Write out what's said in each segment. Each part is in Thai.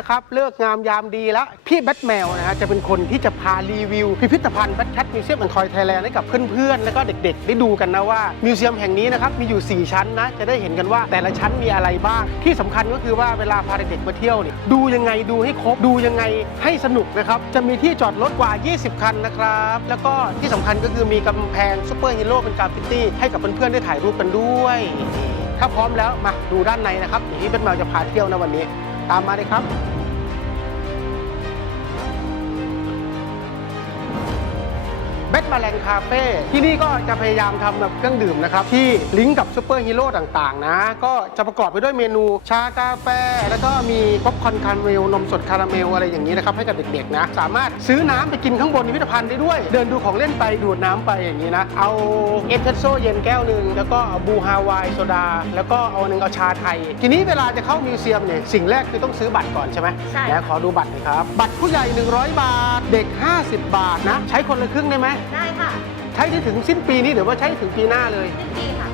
ะครับเลิกงามยามดีแล้ว พี่แบทแมวนะฮะจะเป็นคนที่จะพารีวิว พิพิธภัณฑ์แบทแคทมิวเซียมแอนด์ทอยไทยแลนด์ให้กับเพื่อนๆ แล้วก็เด็กๆ ได้ดูกันนะว่ามิวเซียมแห่งนี้นะครับมีอยู่ 4 ชั้นนะ จะได้เห็นกันว่าแต่ละชั้นมีอะไรบ้าง ที่สำคัญก็คือว่าเวลาพาเด็กๆมาเที่ยวเนี่ยดูยังไงดูให้ครบดูยังไงให้สนุกนะครับจะมีที่จอดรถกว่า 20 คันนะครับแล้วก็ที่สำคัญก็คือมีกำแพงซูเปอร์ฮีโร่เป็นกราฟฟิตี้ให้กับเพื่อนๆได้ถ่ายรูปกันด้วยถ้าพร้อมแล้วมาดูด้านในนะครับที่เป็นแมวจะพาเที่ยวนะวันนี้ ตามมาเลยครับ เบทมาแลนคาเฟ่ที่นี่ก็จะพยายามทำแบบเครื่องดื่มนะครับ ที่ลิงก์กับซูเปอร์ฮีโร่ต่างๆ นะ ก็จะประกอบไปด้วยเมนู ชากาแฟ แล้วก็มีป๊อปคอร์นคาราเมลนมสดคาราเมลอะไรอย่างนี้นะครับ ให้กับเด็กๆนะ สามารถซื้อน้ำไปกินข้างบนพิพิธภัณฑ์ได้ด้วย เดินดูของเล่นไปดูดน้ำไปอย่างนี้นะ เอาเอสเพรสโซ่เย็นแก้วหนึ่งแล้วก็เอาบูฮาวายโซดา แล้วก็เอาหนึ่งเอาชาไทย ทีนี้เวลาจะเข้ามิวเซียมเนี่ยสิ่งแรกคือต้องซื้อบัตรก่อนใช่ไหมใช่แล้วขอดูบัตรหน่อยครับบัตรผู้ใหญ่ 100 บาทเด็ก 50 บาทนะ ใช้คนละครึ่งได้ไหมได้ค่ะใช้ได้ถึงสิ้นปีนี้หรือว่าใช้ถึงปีหน้าเลยสิ้นปีค่ะ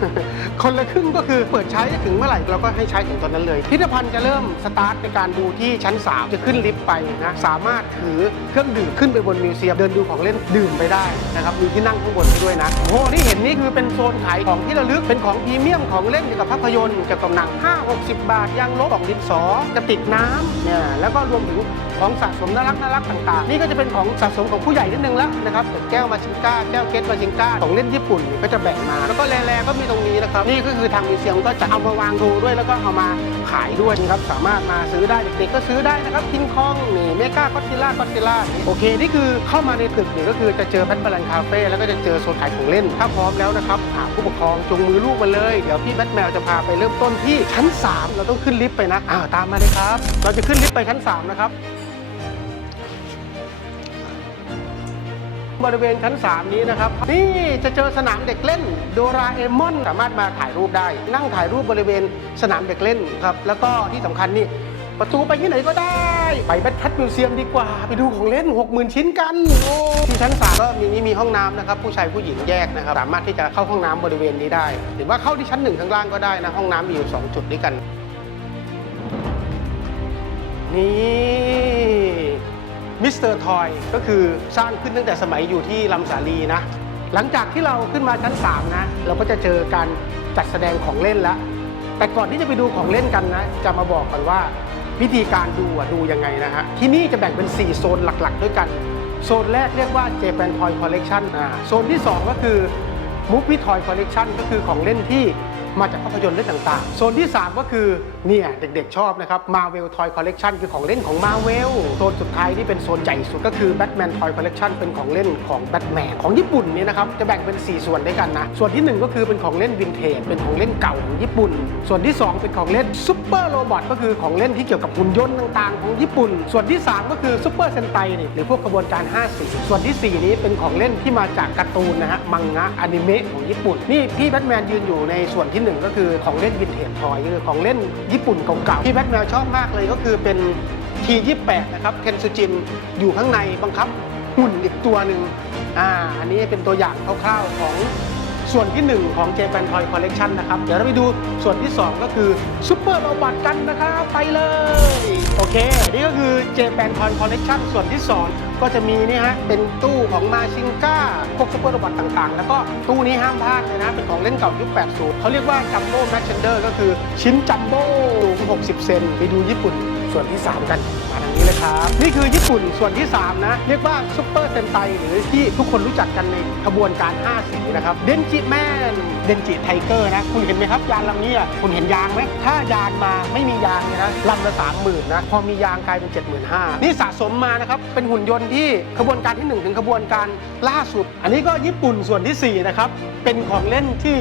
คนละครึ่งก็คือเปิดใช้ถึงเมื่อไหร่เราก็ให้ใช้ถึงตอนนั้นเลย พิพิธภัณฑ์จะเริ่มสตาร์ทในการดูที่ชั้น 3 จะขึ้นลิฟต์ไปนะ สามารถถือเครื่องดื่มขึ้นไปบนมิวเซียมเดินดูของเล่นดื่มไปได้นะครับ มีที่นั่งข้างบนให้ด้วยนะ โอ้โหที่เห็นนี่คือเป็นโซนขายของที่ระลึก เป็นของพรีเมียมของเล่นเกี่ยวกับภาพยนตร์เกี่ยวกับหนัง5 60 บาทยางลบกล่องดินสอกระติกน้ำเนี่ย แล้วก็รวมถึงของสะสมน่ารักน่ารักต่างๆ นี่ก็จะเป็นของสะสมของผู้ใหญ่นิดนึงแล้วนะครับแก้วมาชิงก้าแก้วเกตมาชิงก้าของเล่นญี่ปุ่นก็จะแบ่งมา แล้วก็แลๆก็มีตรงนี้นะครับ นี่ก็คือทางมิวเซียมก็จะเอามาวางดูด้วยแล้วก็เอามาขายด้วยนะครับ สามารถมาซื้อได้เด็กๆก็ซื้อได้นะครับคิงคองนี่เมกาก็ติล่าก็ติล่าโอเค นี่คือเข้ามาในตึกเนี่ก็คือจะเจอแพทบาลันคาเฟ่แล้วก็จะเจอโซนขายของเล่น ถ้าพร้อมแล้วนะครับหาผู้ปกครองจงมือลูกมาเลย เดี๋ยวพี่แบทแมวจะพาไปเริ่มต้นที่ชั้น 3 เราต้องขึ้นลิฟต์ไปนะอ้าวตามมาเลยครับ เราจะขึ้นลิฟต์ไปชั้น3นะครับ บริเวณชั้น 3 นี้นะครับ นี่จะเจอสนามเด็กเล่นโดราเอมอนสามารถมาถ่ายรูปได้ นั่งถ่ายรูปบริเวณสนามเด็กเล่นครับแล้วก็ที่สำคัญนี่ประตูไปที่ไหนก็ได้ ไปแบทแคทมิวเซียมดีกว่า ไปดูของเล่น 60,000 ชิ้นกัน โอ้ที่ชั้น3ก็มีนี่มีห้องน้ำนะครับ ผู้ชายผู้หญิงแยกนะครับ สามารถที่จะเข้าห้องน้ำบริเวณนี้ได้ หรือว่าเข้าที่ชั้นหนึ่งข้างล่างก็ได้นะ ห้องน้ำมีอยู่สองจุดด้วยกัน นี่ มิสเตอร์ทอยก็คือสร้างขึ้นตั้งแต่สมัยอยู่ที่ลำสาลีนะ หลังจากที่เราขึ้นมาชั้น 3 นะ เราก็จะเจอการจัดแสดงของเล่นแล้ว แต่ก่อนที่จะไปดูของเล่นกันนะ จะมาบอกก่อนว่าวิธีการดูอะดูยังไงนะฮะ ที่นี่จะแบ่งเป็น 4 โซนหลักๆ ด้วยกัน โซนแรกเรียกว่า Japan Toy Collection อ่าโซนที่ 2 ก็คือ Movie Toy Collection ก็คือของเล่นที่ มาจากภาพยนตร์เรื่องต่างๆ โซนที่ 3 ก็คือเนี่ยเด็กๆชอบนะครับ Marvel Toy Collection คือของเล่นของ Marvel โซนสุดท้ายที่เป็นโซนใหญ่สุดก็คือ Batman Toy Collection เป็นของเล่นของ Batman ของญี่ปุ่นเนี่ยนะครับจะแบ่งเป็น 4 ส่วนด้วยกันนะ ส่วนที่ 1 ก็คือเป็นของเล่นวินเทจเป็นของเล่นเก่าของญี่ปุ่น ส่วนที่ 2 เป็นของเล่นซูเปอร์โรบอทก็คือของเล่นที่เกี่ยวกับหุ่นยนต์ต่างๆ ของญี่ปุ่น ส่วนที่ 3 ก็คือซูเปอร์เซนไตนี่หรือพวกกระบวนการ 5 สีส่วนทีสี่4 นี้เป็นของเล่นที่มาจากการ์ตูนนะฮะมังงะอนิเมะของญี่ปุ่นนี่พี่แบทแมนยืนอยู่ในส่วนที่หนึ่งก็คือของเล่นวินเทจทอยคือของเล่นญี่ปุ่นเก่าๆที่แบทแมวชอบมากเลยก็คือเป็น T28 นะครับเคนซูจินอยู่ข้างในบังคับหุ่นอีกตัวหนึ่งอ่าอันนี้เป็นตัวอย่างคร่าวๆของส่วนที่ 1 ของ Japan Toy Collection นะครับ เดี๋ยวเราไปดูส่วนที่ 2 ก็คือซุปเปอร์โรบอทกันนะครับ ไปเลย เค นี่ก็คือ Japan Toy Collection ส่วนที่ 2 ก็จะมีนี่ฮะ เป็นตู้ของมาชิงก้าพวกซุปเปอร์โรบอทต่างๆ แล้วก็ตู้นี้ห้ามพลาดเลยนะ เป็นของเล่นเก่ายุค 80 เขาเรียกว่าจัมโบ้แมชเชนเดอร์ก็คือชิ้นจัมโบ้สูง60 เซน ไปดูญี่ปุ่นส่วนที่ 3 กันมา นี้เลยครับ นี่คือญี่ปุ่นส่วนที่ 3 นะ เรียกว่าซุปเปอร์เซนไตหรือที่ทุกคนรู้จักกันในขบวนการ5สีนะครับเดนจิแมนเดนจิไทเกอร์นะ คุณเห็นไหมครับ ยางลำนี้อะคุณเห็นยางไหมถ้ายางมาไม่มียางเนี่ยนะลำละสามหมื่นนะพอมียางกลายเป็น 7 5 0 0 0นี่สะสมมานะครับเป็นหุ่นยนต์ที่ขบวนการที่ 1 ถึงขบวนการล่าสุด อันนี้ก็ญี่ปุ่นส่วนที่4นะครับเป็นของเล่นที่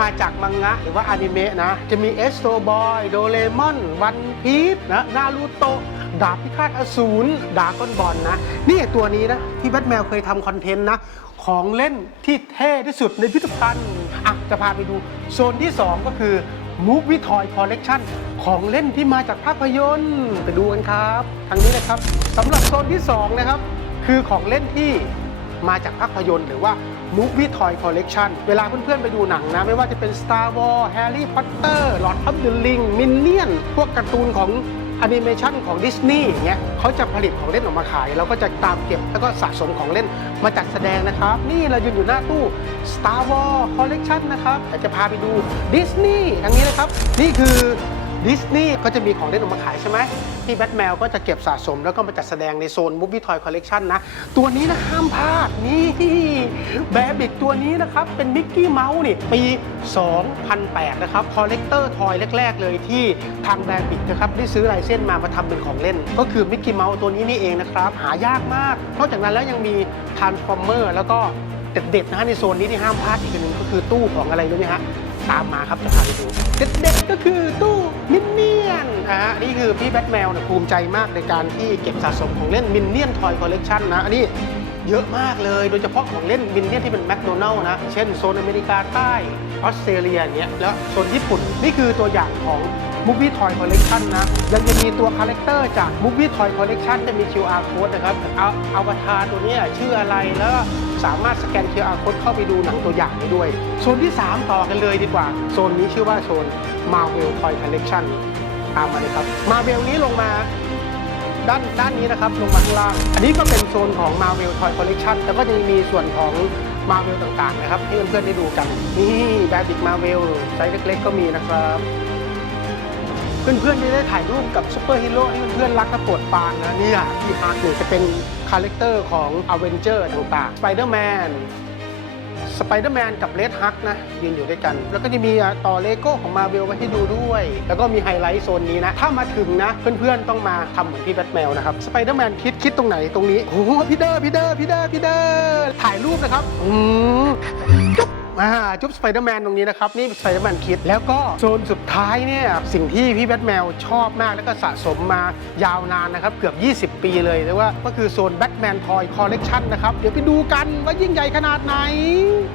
มาจากมังงะหรือว่าอนิเมะนะ จะมีเอสโตบอย โดเรมอน วันพีชนะ นารูโตะ ดาบพิฆาตอสูรดาก้อนบอลนะ นี่ตัวนี้นะ ที่แบทแมวเคยทำคอนเทนต์นะ ของเล่นที่เท่ที่สุดในพิพิธภัณฑ์อะจะพาไปดู โซนที่ 2 ก็คือ Movie Toy Collection ของเล่นที่มาจากภาพยนตร์ไปดูกันครับ ทางนี้นะครับสำหรับโซนที่ 2 นะครับ คือของเล่นที่มาจากภาพยนตร์หรือว่า Movie Toy Collection เวลาเพื่อนๆไปดูหนังนะ ไม่ว่าจะเป็น Star Wars Harry Potter Lord of the Ring Minion พวกการ์ตูนของ อนิเมชันของดิสนีย์อย่างเงี้ยเขาจะผลิตของเล่นออกมาขาย เราก็จะตามเก็บแล้วก็สะสมของเล่นมาจัดแสดงนะครับ นี่เรายืนอยู่หน้าตู้ Star Wars Collection นะครับแต่จะพาไปดูดิสนีย์ทางนี้นะครับ นี่คือ ดิสนีย์ก็จะมีของเล่นออกมาขายใช่ไหมที่แบทแมวก็จะเก็บสะสมแล้วก็มาจัดแสดงในโซน Movie Toy Collection นะ ตัวนี้นะห้ามพลาดนี่แบบิกตัวนี้นะครับ เป็นมิกกี้เมาส์นี่ ปี 2008 นะครับคอลเลกเตอร์ทอยแรก ๆ เลยที่ทางแบบิกนะครับได้ซื้อลายเส้นมามาทำเป็นของเล่น ก็คือมิกกี้เมาส์ตัวนี้นี่เองนะครับ หายากมากนอกจากนั้นแล้วยังมีท r a น s ฟอร์เมอร์แล้วก็เด็ดๆนะฮะในโซนนี้ที่ห้ามพลาดอีกอันหนึ่งก็คือตู้ของอะไรรู้ไหมฮะตามมาครับจะพาไปดูเด็ดๆก็คือตู้ คือพี่แบทแมวเนี่ยภูมิใจมากในการที่เก็บสะสมของเล่นมินเนี่ยนทอยคอลเลกชันนะ อันนี้เยอะมากเลย โดยเฉพาะของเล่นมินเนี่ยนที่เป็นแมคโดนัลล์นะ เช่นโซนอเมริกาใต้ ออสเตรเลียเงี้ย แล้วโซนญี่ปุ่น นี่คือตัวอย่างของ Movie Toy Collection นะ ยังจะมีตัวคาแรคเตอร์จาก Movie Toy Collection จะมี QR code นะครับเอาอวตารตัวนี้ชื่ออะไรแล้วสามารถสแกน QR code เข้าไปดูหนังตัวอย่างได้ด้วย โซนที่ 3 ต่อกันเลยดีกว่า โซนนี้ชื่อว่าโซน Marvel Toy Collection ตามมาเลยครับ Marvel นี้ลงมาด้านด้านนี้นะครับลงมาข้างล่าง อันนี้ก็เป็นโซนของ Marvel Toy Collection แล้วก็ยังมีส่วนของ Marvel ต่างๆนะครับ ให้เพื่อนๆได้ดูกัน นี่แบบิก Marvel ไซส์เล็กๆก็มีนะครับ เพื่อนๆจะได้ถ่ายรูปกับซูเปอร์ฮีโร่ที่เพื่อนๆรักและปรดปานนะเนี่ยที่ฮาร์ดเนี่ยจะเป็นคาแรคเตอร์ของอเวนเจอร์ต่างๆส สไปเดอร์แมนกับเลดฮักนะยืนอยู่ด้วยกัน แล้วก็จะมีต่อเลโก้ของมาเวลไว้ให้ดูด้วย แล้วก็มีไฮไลท์โซนนี้นะ ถ้ามาถึงนะ เพื่อนๆต้องมาทำเหมือนพี่แบทแมวนะครับสไปเดอร์แมนคิดคิดตรงไหนตรงนี้โอ้โหพี่เดอร์พี่เดอร์พี่เดอร์พี่เดอร์ถ่ายรูปนะครับอืมจุ๊บ อ่าจุ๊บสไปเดอร์แมนตรงนี้นะครับ นี่สไปเดอร์แมนคิด แล้วก็โซนสุดท้ายเนี่ยสิ่งที่พี่แบทแมวชอบมากแล้วก็สะสมมายาวนานนะครับ เกือบ 20 ปีเลยเรียกว่าก็คือโซนแบทแมนทอยคอลเลกชันนะครับ เดี๋ยวไปดูกันว่ายิ่งใหญ่ขนาดไหน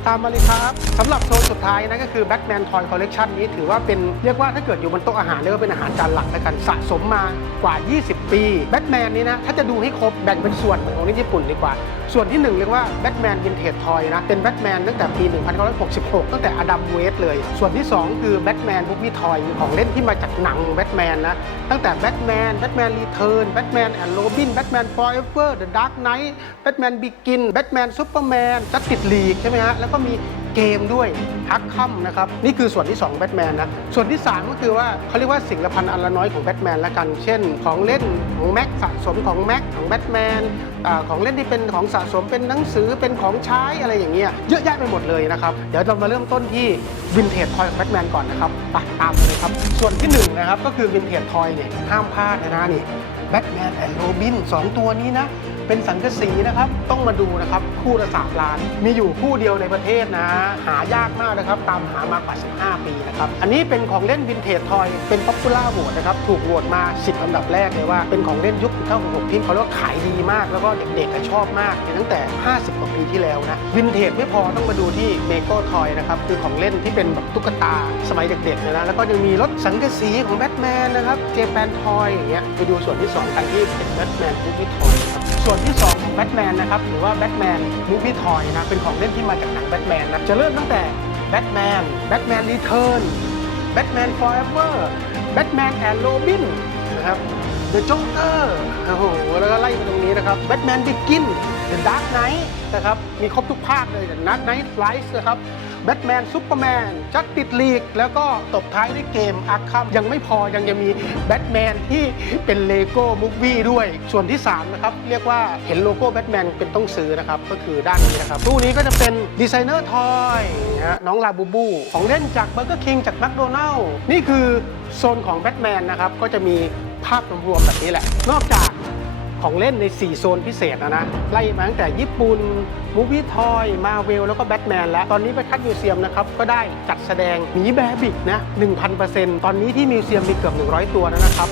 ตามมาเลยครับสำหรับโซนสุดท้ายนะก็คือแบทแมนทอยคอลเลกชันนี้ถือว่าเป็นเรียกว่าถ้าเกิดอยู่บนโต๊ะอาหารเรียกว่าเป็นอาหารจานหลักแล้วกันสะสมมากว่า 20 ปีแบทแมนนี้นะถ้าจะดูให้ครบแบ่งเป็นส่วนเหมือนของที่ญี่ปุ่นดีกว่า ส่วนที่หนึ่งเรียกว่าแบทแมนวินเทจทอยนะเป็นแบทแมนตั้งแต่ปี1966 ตั้งแต่อดัมเวสเลย ส่วนที่ 2 คือแบทแมนบุ o ี i ทอยของเล่นที่มาจากหนังแบทแมนนะ ตั้งแต่แบทแมนแบทแมนรีเทิร์นแบทแมนแอนด์โรบินแบทแมนฟอร์เอเวอร์เดอะดาร์กไนท์แบทแมนบิกินแบทแมนซูเปอร์แมนจัสติสลีกใช่ไหมฮะแล้วก็มี เกมด้วยฮักคัมนะครับนี่คือส่วนที่2แบทแมนนะส่วนที่ 3 ก็คือว่าเขาเรียกว่าสิ่งละพันอันละน้อยของแบทแมนละกัน เช่น ของเล่นของแม็กสะสมของแม็กของแบทแมนของเล่นที่เป็นของสะสมเป็นหนังสือเป็นของใช้อะไรอย่างเงี้ยเยอะแยะไปหมดเลยนะครับเดี๋ยวเรามาเริ่มต้นที่วินเทจทอยของแบทแมนก่อนนะครับไปตามเลยครับส่วนที่หนึ่งนะครับก็คือวินเทจทอยเนี่ยห้ามพลาดนะนี่ แบทแมนแอนด์โรบินสองตัวนี้นะ เป็นสังกะสีนะครับ ต้องมาดูนะครับ คู่ละสามล้าน มีอยู่คู่เดียวในประเทศนะ หายากมากนะครับ ตามหามากว่า 15 ปีนะครับ อันนี้เป็นของเล่นวินเทจทอย เป็นป๊อปปูล่าโหวตนะครับ ถูกโหวตมา 10 อันดับแรกเลยว่า เป็นของเล่นยุค1966ที่เขาเรียกว่าขายดีมาก แล้วก็เด็กๆก็ชอบมากตั้งแต่ 50 กว่าปีที่แล้วนะ วินเทจไม่พอต้องมาดูที่เมโกทอยนะครับ คือของเล่นที่เป็นแบบตุ๊กตาสมัยเด็กๆเลยนะ แล้วก็ยังมีรถสังกะสีของแบทแมนนะครับ เจแปนทอยอย่างเงี้ย ไปดูส่วนที่สองกันที่เป็นแบทแมนมูฟวี่ทอยครับส่วนที่ 2 ของแบทแมนนะครับหรือว่าแบทแมนมูฟวี่ทอยนะเป็นของเล่นที่มาจากหนังแบทแมนนะจะเริ่มตั้งแต่แบทแมนแบทแมนรีเทิร์นแบทแมนฟอร์เอเวอร์แบทแมนแอนด์โรบินนะครับเดอะจ็อกเกอร์โอ้โหแล้วก็ไล่มาตรงนี้นะครับแบทแมนบิกกินเดอะดาร์กไนท์นะครับมีครบทุกภาคเลยเดอะนัทไนท์ไลท์นะครับ แบทแมนซูเปอร์แมนจัสติสลีก แล้วก็ตบท้ายด้วยเกมอาร์คัมยังไม่พอยังจะมีแบทแมนที่เป็นเลโก้มูฟวี่ด้วย ส่วนที่ 3 นะครับ เรียกว่าเห็นโลโก้แบทแมนเป็นต้องซื้อนะครับ ก็คือด้านนี้นะครับตู้นี้ก็จะเป็นดีไซเนอร์ทอยนะฮะน้องลาบูบู ของเล่นจากเบอร์เกอร์คิงจากแมคโดนัลล์นี่คือโซนของแบทแมนนะครับก็จะมีภาพรวมๆแบบนี้แหละ นอกจาก ของเล่นใน 4 โซนพิเศษนะนะไล่มาตั้งแต่ญี่ปุ่นมูฟี่ทอยมาเวลแล้วก็แบทแมนแล้ว ตอนนี้ไปคัดมิวเซียมนะครับ ก็ได้จัดแสดงหมีแบบิกนะ1,000%ตอนนี้ที่มิวเซียมมีเกือบ 100 ตัวแล้วนะครับ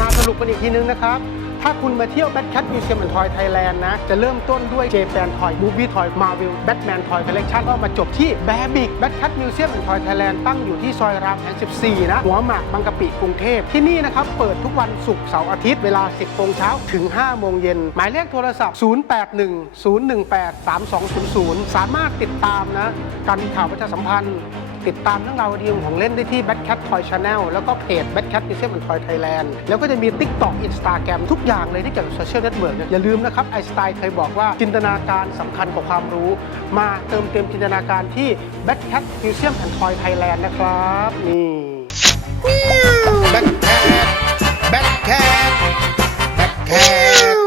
มาสรุปกันอีกทีนึงนะครับ ถ้าคุณมาเที่ยวแบทแคทมิวเซียมแอนด์ทอยไทยแลนด์นะ จะเริ่มต้นด้วยเจแปนทอยมูฟี่ทอยมาวิลแบทแมนทอยคอลเลคชันก็มาจบที่แบบิกแบทแคทมิวเซียมแอนด์ทอยไทยแลนด์ตั้งอยู่ที่ซอยรามแห่ง14 นะ หัวหมากบางกะปิกรุงเทพที่นี่นะครับ เปิดทุกวันศุกร์เสาร์อาทิตย์ เวลา 10โมงเช้าถึง 5 โมงเย็น หมายเลขโทรศัพท์ 0810183200 สามารถติดตามนะ การข่าวประชาสัมพันธ์ ติดตามเรื่องราวดีๆของเล่นได้ที่ Bad Cat Toy Channel แล้วก็เพจ Bad Cat Museum and Toy Thailand แล้วก็จะมี TikTok Instagram ทุกอย่างเลยที่เกี่ยวกับโซเชียลเน็ตเวิร์กอย่าลืมนะครับไอสไตล์เคยบอกว่าจินตนาการสำคัญกว่าความรู้ มาเติมเต็มจินตนาการที่ Bad Cat Museum and Toy Thailand นะครับนี่แบทแคท